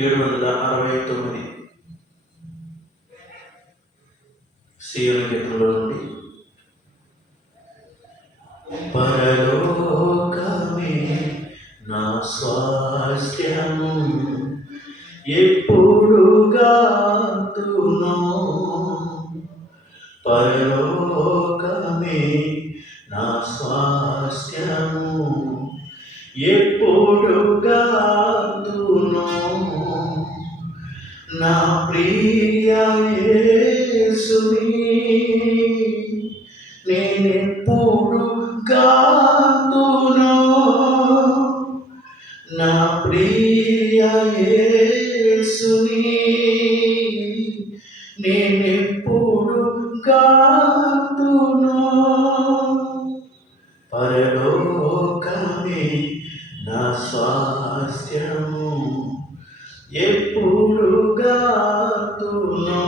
ఏడు వందల అరవై తొమ్మిది. సీఎం గీతంలో నుండి పరలోకమే నా స్వాస్థ్యం. ఎప్పుడుగా పరలోకమే నా స్వాస్థ్యం. నా ప్రియ యేసుని నేనెప్పుడు గాతునో. నా ప్రియ యేసుని నేనెప్పుడు గాతునో. పరలోకమే నా స్వాస్థ్యము ఎప్పుడు గాతునో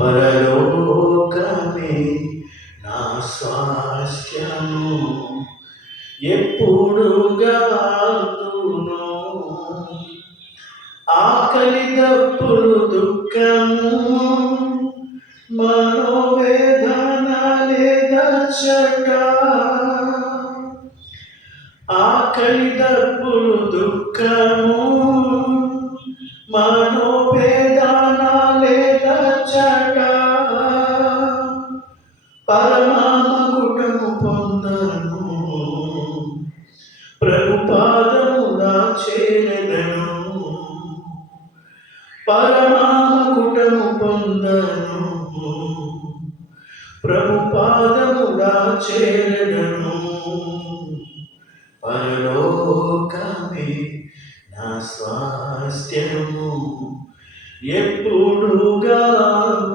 పరలోకమే నా స్వాస్థ్యము. ఎప్పుడు గాతును ఆకలి తప్పులు దుఃఖము. మనోవేదన లేదచ్చట ఆకలి తప్పులు పరమామకుటము పొందను. ప్రభుపాదముగా చేరదను. పరమామకుటము పొందను. ప్రభుపాదముగా చేరదను. పరలోకమే నా స్వాస్థ్యము. ఎప్పుడుగా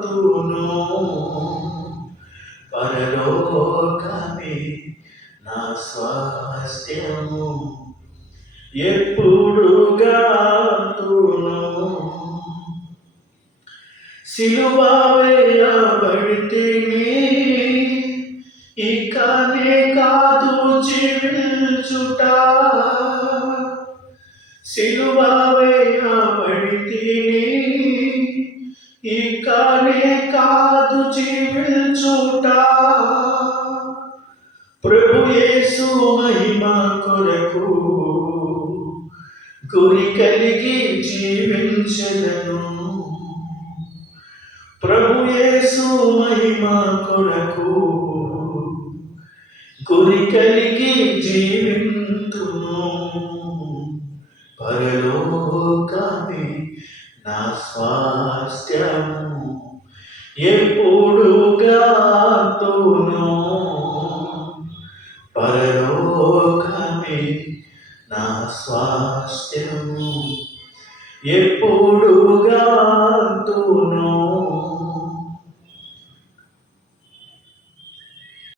తును నా స్వాస్థ్యము ఎప్పుడుగా తును సిలువ ఇకనే కాదు జీవించుట సిలువ వేయబడితేనే ఇకనే కాదు జీవించుట ప్రభు యేసు మహిమ కొరకు గురి కలిగి జీవించదను. ప్రభు యేసు మహిమ కొరకు గురి కలిగి జీవింతును పరలోకమే నా స్వాస్థ్యము. ఎప్పుడుగా తోను లోకమే నా స్వాస్థ్యము. ఎప్పుడు